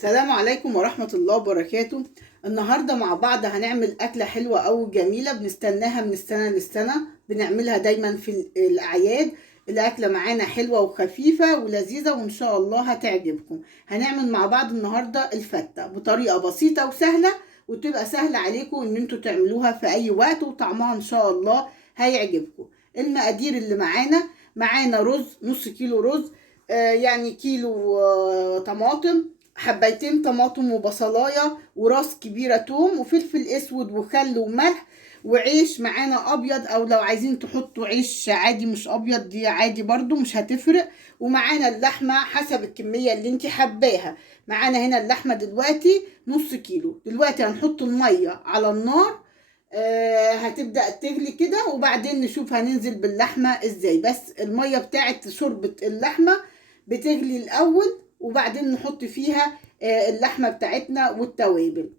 السلام عليكم ورحمة الله وبركاته. النهاردة مع بعض هنعمل أكلة حلوة أو جميلة بنستناها من السنة للسنة، بنعملها دايما في الأعياد. الأكلة معانا حلوة وخفيفة ولذيذة وإن شاء الله هتعجبكم. هنعمل مع بعض النهاردة الفتة بطريقة بسيطة وسهلة، وتبقى سهلة عليكم إن انتوا تعملوها في أي وقت، وطعمها إن شاء الله هيعجبكم. المقادير اللي معانا رز، نص كيلو رز، يعني كيلو طماطم، حبايتين طماطم وبصلايه وراس كبيره توم وفلفل اسود وخل وملح، وعيش معانا ابيض، او لو عايزين تحطوا عيش عادي مش ابيض دي عادي برضو مش هتفرق. ومعانا اللحمه حسب الكميه اللي انت حباها. معانا هنا اللحمه دلوقتي نص كيلو. دلوقتي هنحط الميه على النار، هتبدأ تغلي كده، وبعدين نشوف هننزل باللحمة ازاي. بس المية بتاعت شوربة اللحمة بتغلي الأول، وبعدين نحط فيها اللحمة بتاعتنا والتوابل.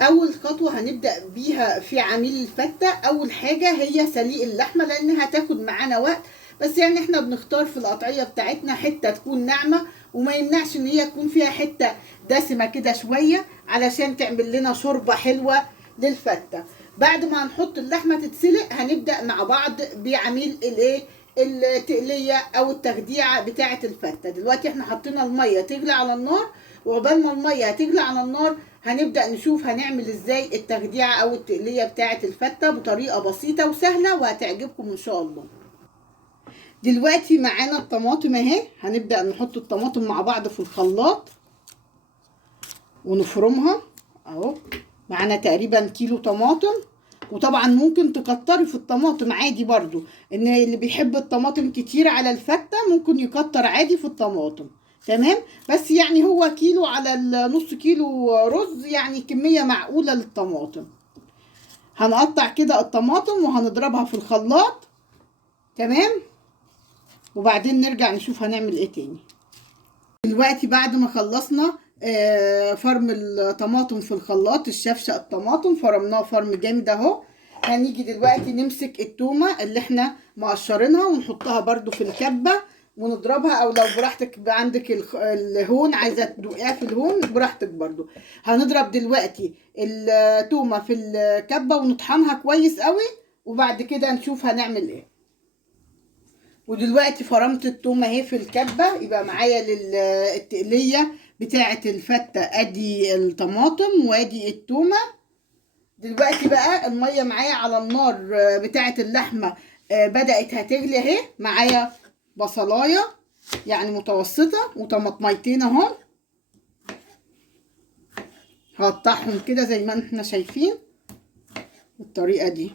أول خطوة هنبدأ بيها في عميل الفتة، أول حاجة هي سليق اللحمة، لأنها هتاخد معانا وقت. بس يعني احنا بنختار في القطعية بتاعتنا حتة تكون ناعمة، وما يمنعش ان هي تكون فيها حتة دسمة كده شوية، علشان تعمل لنا شوربة حلوة للفتة. بعد ما هنحط اللحمة تتسلق هنبدأ مع بعض بعميل التقلية او التخديعة بتاعة الفتة. دلوقتي احنا حطينا المية تغلي على النار، وعقبال ما المية هتغلي على النار هنبدأ نشوف هنعمل ازاي التخديعة او التقلية بتاعة الفتة بطريقة بسيطة وسهلة وهتعجبكم ان شاء الله. دلوقتي معانا الطماطم اهي، هنبدأ نحط الطماطم مع بعض في الخلاط ونفرمها اهو. معانا تقريبا كيلو طماطم، وطبعا ممكن تكتري في الطماطم عادي برضو، ان اللي بيحب الطماطم كتير على الفتة ممكن يكتر عادي في الطماطم. تمام، بس يعني هو كيلو على النص كيلو رز، يعني كمية معقولة للطماطم. هنقطع كده الطماطم وهنضربها في الخلاط. تمام، وبعدين نرجع نشوف هنعمل ايه تاني. دلوقتي بعد ما خلصنا فرم الطماطم في الخلاط، الشفشق الطماطم فرمناه فرم جامد اهو. هنيجي دلوقتي نمسك التومة اللي احنا مقشرينها ونحطها برضو في الكبة ونضربها، او لو براحتك عندك الهون عايزة تدوقيها في الهون براحتك برضو. هنضرب دلوقتي التومة في الكبة ونطحنها كويس قوي، وبعد كده نشوف هنعمل ايه. ودلوقتي فرمت التومه اهي في الكبه، يبقى معايا للتقليه بتاعه الفته ادي الطماطم وادي التومه. دلوقتي بقى الميه معايا على النار بتاعه اللحمه بدات هتغلي اهي. معايا بصلايه يعني متوسطه وطماطميتين اهو، هقطعهم كده زي ما احنا شايفين بالطريقه دي.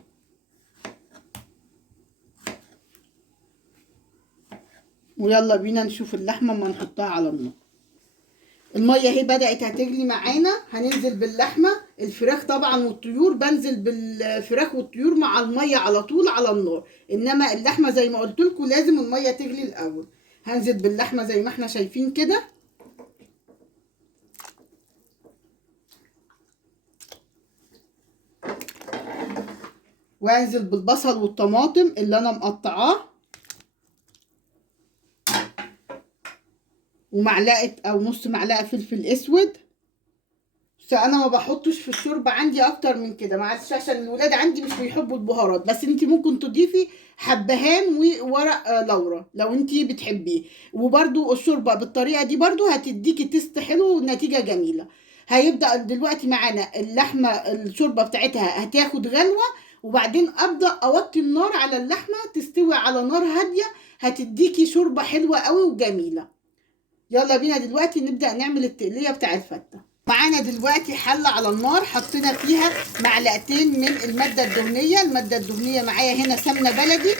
ويلا بينا نشوف اللحمه اما نحطها على النار. الميه اهي بدات هتغلي معانا، هننزل باللحمه. الفراخ طبعا والطيور بنزل بالفراخ والطيور مع الميه على طول على النار، انما اللحمه زي ما قلت لكم لازم الميه تغلي الاول. هنزل باللحمه زي ما احنا شايفين كده، وانزل بالبصل والطماطم اللي انا مقطعاه، ومعلقه او نص معلقه فلفل اسود. انا ما بحطش في الشوربه عندي اكتر من كده، معلش عشان الولاد عندي مش بيحبوا البهارات، بس انت ممكن تضيفي حبهان وورق لورا لو انت بتحبيه. وبرده الشوربه بالطريقه دي برده هتديكي تيست حلو ونتيجه جميله. هيبدا دلوقتي معانا اللحمه الشوربه بتاعتها هتاخد غلوه، وبعدين ابدا اوطي النار على اللحمه تستوي على نار هاديه، هتديكي شوربه حلوه قوي وجميله. يلا بينا دلوقتي نبدا نعمل التقليه بتاع الفته. معانا دلوقتي حله على النار حطينا فيها معلقتين من الماده الدهنيه. الماده الدهنيه معايا هنا سمنه بلدي،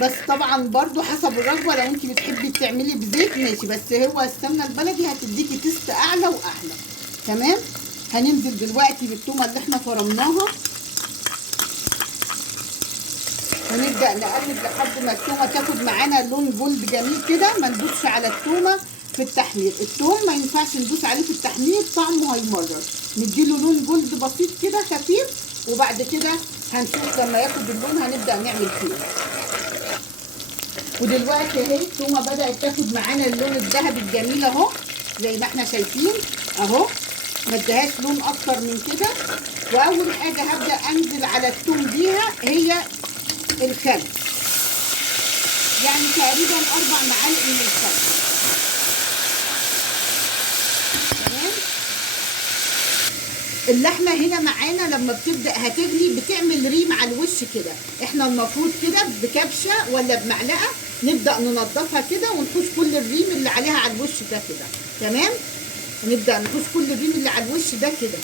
بس طبعا برضو حسب الرغبه، لو انت بتحبي تعملي بزيت ماشي، بس هو السمنه البلدي هتديكي تيست اعلى واحلى. تمام، هننزل دلوقتي بالتومه اللي احنا فرمناها، ونبدا نقلب لحد ما التومه تاخد معانا لون جولد جميل كده. ما ندوسش على التومه في التحمير، التوم ما ينفعش ندوس عليه في التحمير، طعمه هيمرر. نديله لون جولد بسيط كده خفيف، وبعد كده هنشوف لما ياخد اللون هنبدا نعمل فيه. ودلوقتي اهي التومه بدات تاخد معانا اللون الذهبي الجميل اهو. زي ما احنا شايفين اهو، ما ادهاش لون اكتر من كده. واول حاجه هبدا انزل على الثوم بيها هي الخل، يعني تقريبا 4 معالق من الخل. تمام. اللحمه هنا معانا لما بتبدا هتغلي بتعمل ريم على الوش كده، احنا المفروض كده بكبشه ولا بمعلقه نبدا ننضفها كده ونحوش كل الريم اللي عليها على الوش ده كده. تمام. نبدا نحوش كل الريم اللي على الوش ده كده.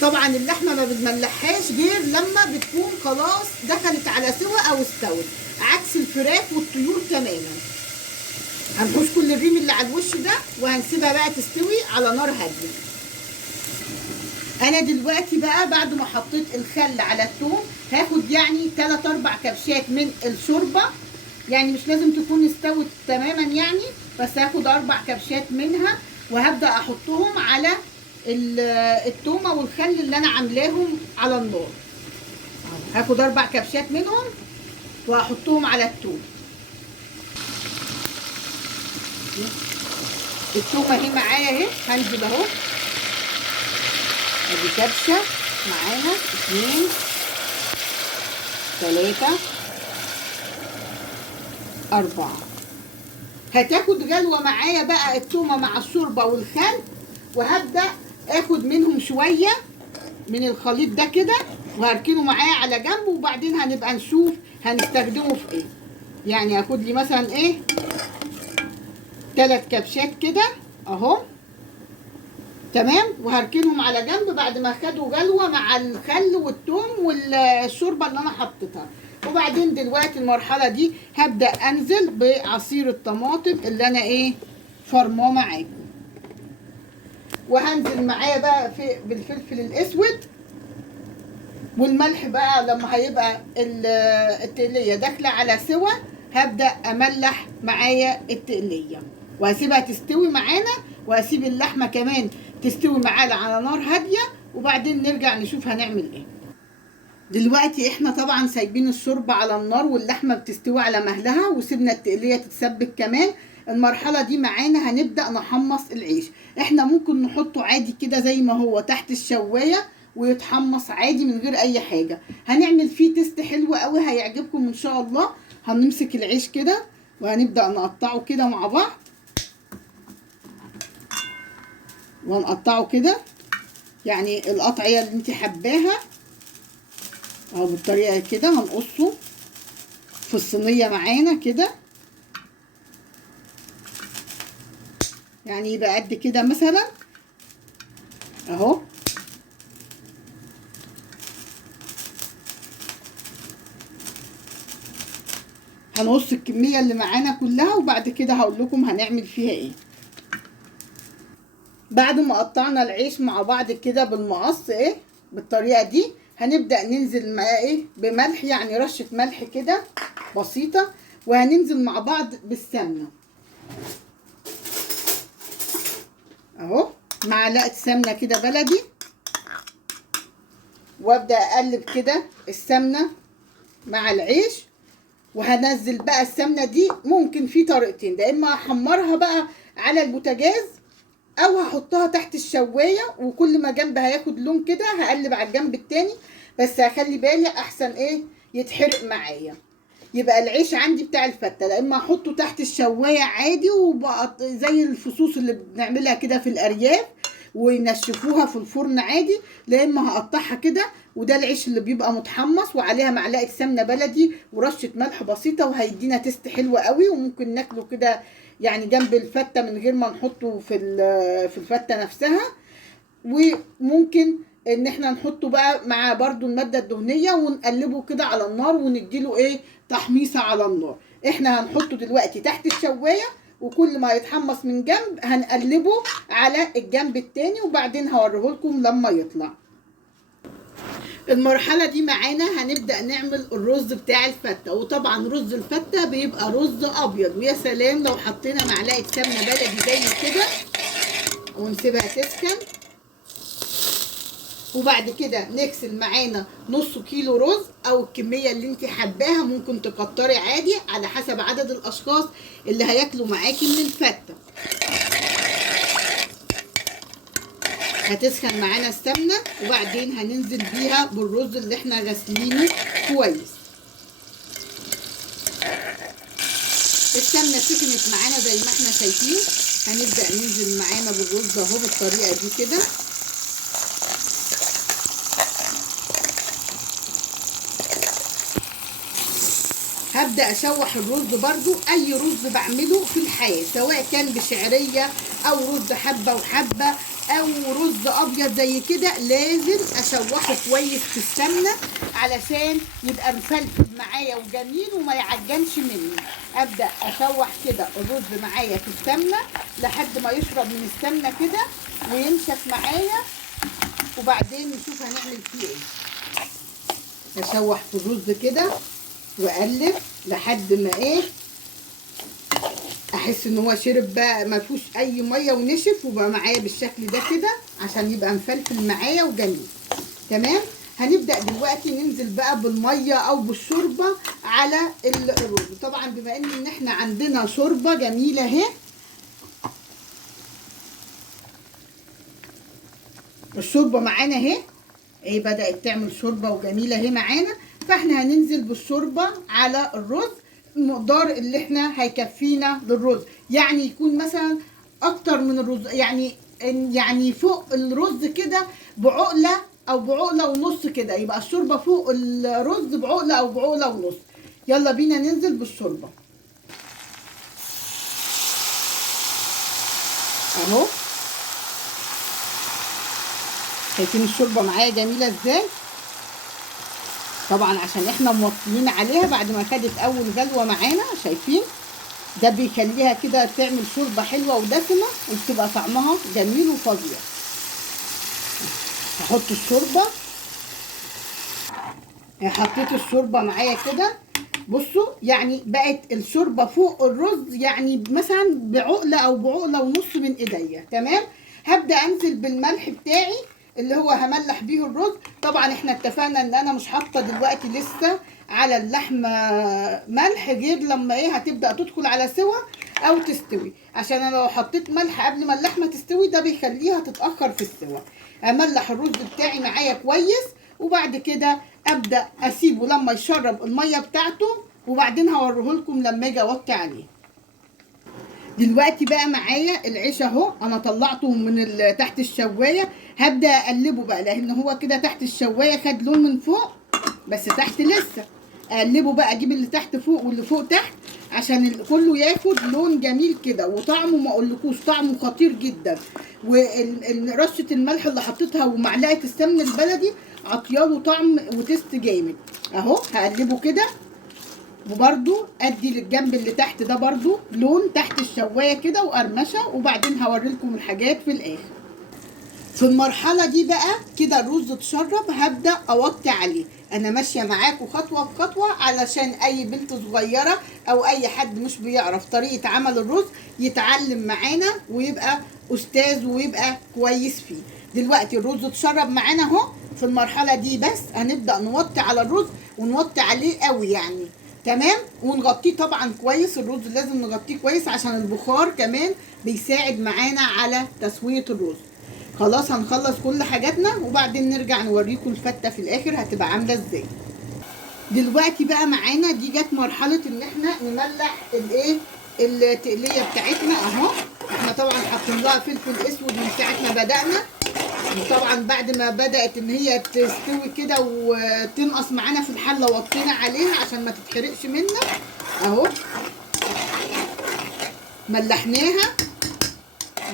طبعا اللحمه ما بنملحهاش غير لما بتكون خلاص دخلت على سوا او استوت، عكس الفراخ والطيور تماما. هنحوش كل الريم اللي على الوش ده وهنسيبها بقى تستوي على نار هاديه. انا دلوقتي بقى بعد ما حطيت الخل على الثوم هاخد يعني 3 4 كبشات من الشوربه، يعني مش لازم تكون استوت تماما يعني، بس هاخد 4 كبشات منها وهبدا احطهم على التومه والخل اللي انا عاملاهم على النار. هاخد 4 كبشات منهم وهحطهم على التوم. التومه اهي معايا اهي، هنزل اهو ادي كبشه معانا 2 3 4. هتاخد غلوه معايا بقى التومه مع الشوربه والخل، وهبدا اخد منهم شويه من الخليط ده كده وهركنه معايا على جنب، وبعدين هنبقى نشوف هنستخدمه في ايه. يعني هاخد لي مثلا ايه 3 كبشات كده اهو. تمام. وهركنهم على جنب بعد ما خدوا غلوه مع الخل والثوم والشوربه اللي انا حطيتها. وبعدين دلوقتي المرحله دي هبدا انزل بعصير الطماطم اللي انا ايه فرماه معاكم، وهنزل معايا بقى بالفلفل الاسود والملح. بقى لما هيبقى التقليه داخله على سوا هبدا املح معايا التقليه وهسيبها تستوي معانا، وهسيب اللحمه كمان تستوي معانا على نار هاديه، وبعدين نرجع نشوف هنعمل ايه. دلوقتي احنا طبعا سايبين الشوربه على النار واللحمه بتستوي على مهلها، وسيبنا التقليه تتسبك كمان. المرحله دي معانا هنبدا نحمص العيش. احنا ممكن نحطه عادي كده زي ما هو تحت الشوايه ويتحمص عادي من غير اي حاجه. هنعمل فيه تيست حلو قوي هيعجبكم ان شاء الله. هنمسك العيش كده وهنبدا نقطعه كده مع بعض، وهنقطعه كده يعني القطعيه اللي انت حباها اهو بالطريقه كده. هنقصه في الصينيه معانا كده، يعني يبقى قد كده مثلا اهو. هنقص الكميه اللي معانا كلها، وبعد كده هقول لكم هنعمل فيها ايه. بعد ما قطعنا العيش مع بعض كده بالمقص ايه بالطريقه دي، هنبدا ننزل معاه ايه بملح، يعني رشه ملح كده بسيطه، وهننزل مع بعض بالسمنه اهو، معلقه سمنه كده بلدي، وابدا اقلب كده السمنه مع العيش. وهنزل بقى السمنه دي ممكن في طريقتين، ده اما احمرها بقى على البوتاجاز او هحطها تحت الشوايه، وكل ما جنب هياخد لون كده هقلب على الجنب التاني، بس هخلي بالي احسن ايه يتحرق معايا. يبقى العيش عندي بتاع الفته لا اما احطه تحت الشوايه عادي وبقى زي الفصوص اللي بنعملها كده في الارياف وينشفوها في الفرن عادي، لا اما هقطعها كده. وده العيش اللي بيبقى متحمص وعليها معلقه سمنه بلدي ورشه ملح بسيطه، وهيدينا تيست حلو قوي، وممكن ناكله كده يعني جنب الفته من غير ما نحطه في الفته نفسها. وممكن ان احنا نحطه بقى مع برضو الماده الدهنيه ونقلبه كده على النار ونديله ايه تحميصه على النار. احنا هنحطه دلوقتي تحت الشوايه، وكل ما يتحمص من جنب هنقلبه على الجنب التاني، وبعدين هوريه لكم لما يطلع. المرحله دي معانا هنبدا نعمل الرز بتاع الفته، وطبعا رز الفته بيبقى رز ابيض، ويا سلام لو حطينا معلقه سمنه بلدي زي كده ونسيبها تسخن. وبعد كده نغسل معانا نص كيلو رز او الكميه اللي انت حباها، ممكن تكتري عادي على حسب عدد الاشخاص اللي هياكلوا معاكي من الفته. هتسخن معانا السمنه، وبعدين هننزل بيها بالرز اللي احنا غاسلينه كويس. السمنه سخنت معانا زي ما احنا شايفين، هنبدا ننزل معانا بالرز اهو بالطريقه دي كده. هبدا اشوح الرز، برضو اي رز بعمله في الحياه سواء كان بشعريه او رز حبه وحبه او رز ابيض زي كده، لازم اشوحه كويس في السمنه علشان يبقى مفلفل معايا وجميل وما يعجنش مني. ابدا اشوح كده الرز معايا في السمنه لحد ما يشرب من السمنه كده وينشف معايا، وبعدين نشوف هنعمل فيه ايه. اشوح في الرز كده واقلب لحد ما ايه، احس ان هو شرب بقى ما فيهوش اي ميه ونشف وبقى معايا بالشكل ده كده عشان يبقى مفلفل معايا وجميل. تمام. هنبدا دلوقتي ننزل بقى بالميه او بالشوربه على الرز. طبعا بما ان احنا عندنا شوربه جميله اهي، الشوربه معانا اهي ايه، بدات تعمل شوربه وجميله اهي معانا. فاحنا هننزل بالشوربه على الرز المقدار اللي احنا هيكفينا للرز، يعني يكون مثلا اكتر من الرز، يعني فوق الرز كده بعقله او بعقله ونص كده، يبقى الشوربه فوق الرز بعقله او بعقله ونص. يلا بينا ننزل بالشوربه اهو. شايفين الشوربه معايا جميله ازاي؟ طبعا عشان احنا موطيين عليها بعد ما خدت اول غلوه معانا، شايفين ده بيخليها كده تعمل شوربه حلوه ودسمه وبتبقى طعمها جميل وفظيع. هحط الشوربه، حطيت الشوربه معايا كده. بصوا يعني بقت الشوربه فوق الرز يعني مثلا بعقله او بعقله ونص من ايديا. تمام. هبدا انزل بالملح بتاعي اللي هو هملح بيه الرز. طبعا احنا اتفقنا ان انا مش حاطه دلوقتي لسه على اللحمه ملح غير لما ايه هتبدا تدخل على سوا او تستوي، عشان انا لو حطيت ملح قبل ما اللحمه تستوي ده بيخليها تتاخر في السوا. املح الرز بتاعي معايا كويس، وبعد كده ابدا اسيبه لما يشرب الميه بتاعته، وبعدين هوريهولكم لما اجي اوطي عليه. دلوقتي بقى معايا العيش اهو، انا طلعته من تحت الشوايه. هبدا اقلبه بقى لان هو كده تحت الشوايه خد لون من فوق بس تحت لسه. اقلبه بقى، اجيب اللي تحت فوق واللي فوق تحت عشان كله ياخد لون جميل كده، وطعمه ما اقولكوش طعمه خطير جدا. ورشه الملح اللي حطيتها ومعلقه السمن البلدي عطياله طعم وتست جامد اهو. هقلبه كده، وبرده ادي للجنب اللي تحت ده برده لون تحت الشوايه كده وقرمشه، وبعدين هوريلكم الحاجات في الاخر. في المرحله دي بقى كده الرز اتشرب، هبدا اوطي عليه. انا ماشيه معاكم خطوه بخطوه علشان اي بنت صغيره او اي حد مش بيعرف طريقه عمل الرز يتعلم معانا ويبقى استاذ ويبقى كويس فيه. دلوقتي الرز اتشرب معانا اهو. في المرحله دي بس هنبدا نوطي على الرز ونوطي عليه قوي يعني. تمام. ونغطيه طبعا كويس، الرز لازم نغطيه كويس عشان البخار كمان بيساعد معانا على تسويه الرز. خلاص هنخلص كل حاجاتنا وبعدين نرجع نوريكم الفته في الاخر هتبقى عامله ازاي. دلوقتي بقى معانا دي جت مرحله ان احنا نملح الايه التقليه بتاعتنا اهو. احنا طبعا حاطين لها فلفل اسود من ساعه ما بدانا، وطبعا بعد ما بدات ان هي تستوي كده وتنقص معانا في الحله وطينا عليها عشان ما تتحرقش منا اهو. ملحناها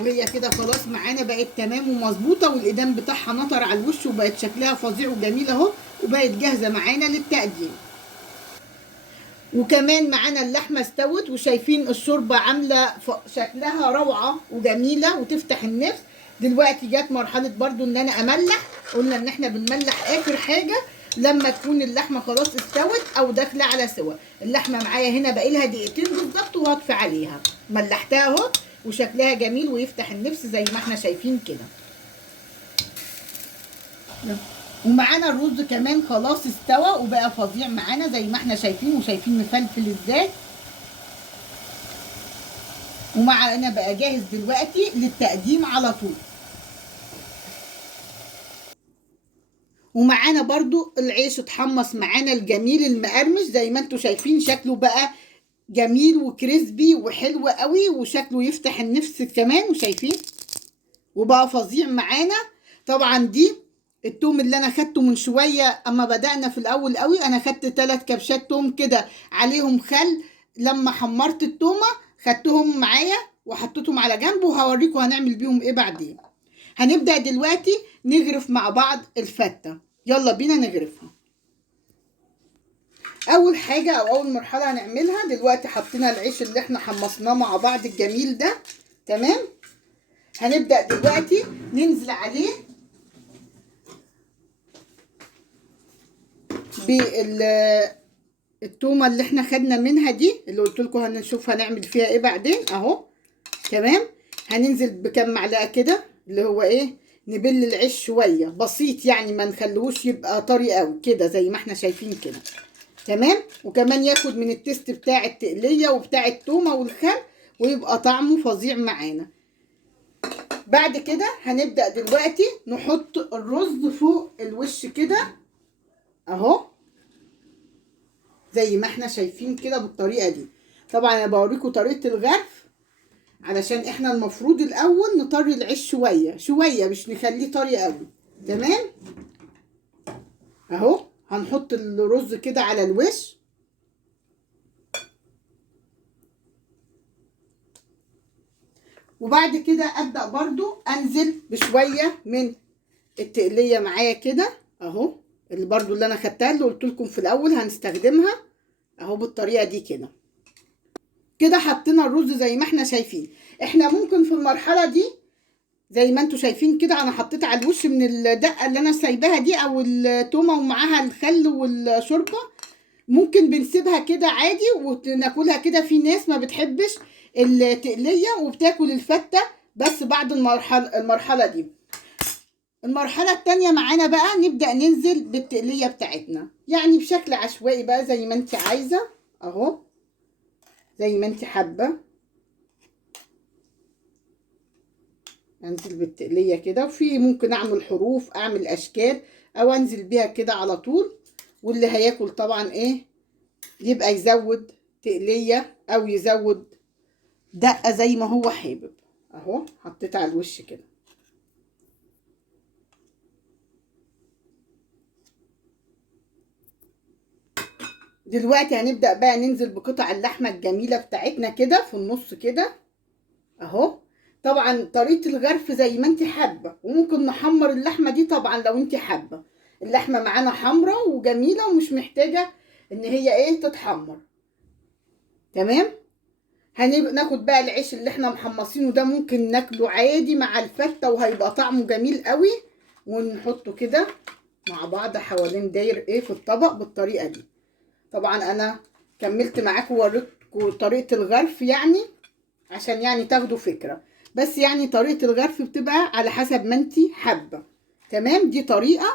وهي كده خلاص معانا بقت تمام ومظبوطه، والايدام بتاعها نطر على الوش وبقت شكلها فظيع وجميل اهو، وبقت جاهزه معانا للتقديم. وكمان معانا اللحمه استوت، وشايفين الشوربه عامله شكلها روعه وجميله وتفتح النفس. دلوقتي جت مرحله برضو ان انا املح. قلنا ان احنا بنملح اخر حاجه لما تكون اللحمه خلاص استوت او داخله على سوا. اللحمه معايا هنا باقي لها دقيقتين بالظبط وهطفي عليها. ملحتها اهو وشكلها جميل ويفتح النفس زي ما احنا شايفين كده. ومعانا الرز كمان خلاص استوى وبقى فظيع معانا زي ما احنا شايفين، وشايفين مفلفل ازاي. ومعانا بقى جاهز دلوقتي للتقديم على طول. ومعانا برضو العيش اتحمص معانا الجميل المقرمش زي ما انتوا شايفين، شكله بقى جميل وكريسبي وحلو قوي، وشكله يفتح النفس كمان، وشايفين وبقى فظيع معانا. طبعا دي التوم اللي انا خدته من شويه اما بدأنا في الاول قوي، انا خدت 3 كبشات توم كده عليهم خل، لما حمرت التومه خدتهم معايا وحطيتهم على جنب، وهوريكم هنعمل بيهم ايه بعدين. هنبدأ دلوقتي نغرف مع بعض الفتة، يلا بينا نغرفها. اول حاجة او اول مرحلة هنعملها دلوقتي، حطينا العيش اللي احنا حمصناه مع بعض الجميل ده، تمام. هنبدأ دلوقتي ننزل عليه بالتومة اللي احنا خدنا منها دي، اللي قلت لكم هنشوف هنعمل فيها ايه بعدين اهو، تمام. هننزل بكم معلقة كده، اللي هو ايه، نبل العيش شوية بسيط يعني، ما نخلوش يبقى طري قوي كده زي ما احنا شايفين كده، تمام. وكمان ياخد من التست بتاع التقلية وبتاع التومة والخل، ويبقى طعمه فظيع معانا. بعد كده هنبدأ دلوقتي نحط الرز فوق الوش كده اهو، زي ما احنا شايفين كده بالطريقة دي. طبعا انا بوريكم طريقة الغرف، علشان احنا المفروض الاول نطري العيش شوية شوية، مش نخليه طري قوي، تمام. اهو هنحط الرز كده على الوش، وبعد كده ابدأ برضو انزل بشوية من التقلية معايا كده اهو، اللي برضو اللي انا خدتها اللي قلت لكم في الاول هنستخدمها اهو بالطريقة دي كده. كده حطينا الرز زي ما احنا شايفين. احنا ممكن في المرحلة دي زي ما انتوا شايفين كده، انا حطيت على الوش من الدقة اللي انا سايباها دي او التومة ومعاها الخل والشوربة، ممكن بنسيبها كده عادي وناكلها كده. في ناس ما بتحبش التقلية وبتاكل الفتة بس بعد المرحلة دي. المرحلة التانية معانا بقى نبدأ ننزل بالتقلية بتاعتنا، يعني بشكل عشوائي بقى زي ما انت عايزة اهو، زي ما انت حابة. انزل بالتقلية كده، وفي ممكن اعمل حروف، اعمل اشكال، او انزل بيها كده على طول. واللي هياكل طبعا ايه يبقى يزود تقلية او يزود دقة زي ما هو حابب اهو. حطيت على الوش كده. دلوقتي هنبدأ بقى ننزل بقطع اللحمة الجميلة بتاعتنا كده في النص كده اهو. طبعا طريقة الغرف زي ما انت حابة، وممكن نحمر اللحمة دي طبعا لو انت حابة. اللحمة معانا حمرة وجميلة ومش محتاجة ان هي ايه تتحمر، تمام. هناخد بقى العيش اللي احنا محمصينه ده، ممكن ناكله عادي مع الفتة وهيبقى طعمه جميل قوي، ونحطه كده مع بعض حوالين داير ايه في الطبق بالطريقة دي. طبعا انا كملت معاكم ووريتكم طريقة الغرف يعني عشان يعني تاخدوا فكرة، بس يعني طريقة الغرف بتبقى على حسب ما انتي حابة، تمام. دي طريقة،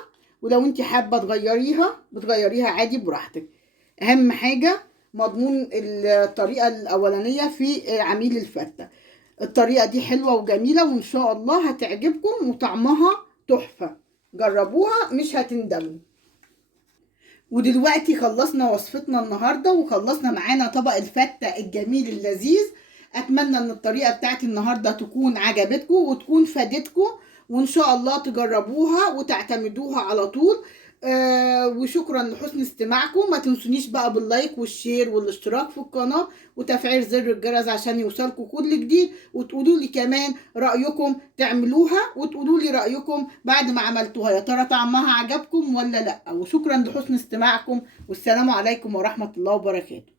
ولو انتي حابة تغيريها بتغيريها عادي براحتك. اهم حاجة مضمون الطريقة الاولانية في عميل الفتة. الطريقة دي حلوة وجميلة وان شاء الله هتعجبكم وطعمها تحفة، جربوها مش هتندموا. ودلوقتي خلصنا وصفتنا النهارده، وخلصنا معانا طبق الفتة الجميل اللذيذ. اتمنى ان الطريقه بتاعتي النهارده تكون عجبتكم وتكون فادتكم، وان شاء الله تجربوها وتعتمدوها على طول. وشكرا لحسن استماعكم. ما تنسونيش بقى باللايك والشير والاشتراك في القناه وتفعيل زر الجرس عشان يوصلكم كل جديد، وتقولوا لي كمان رايكم تعملوها، وتقولوا لي رايكم بعد ما عملتوها يا ترى طعمها عجبكم ولا لا. وشكرا لحسن استماعكم، والسلام عليكم ورحمه الله وبركاته.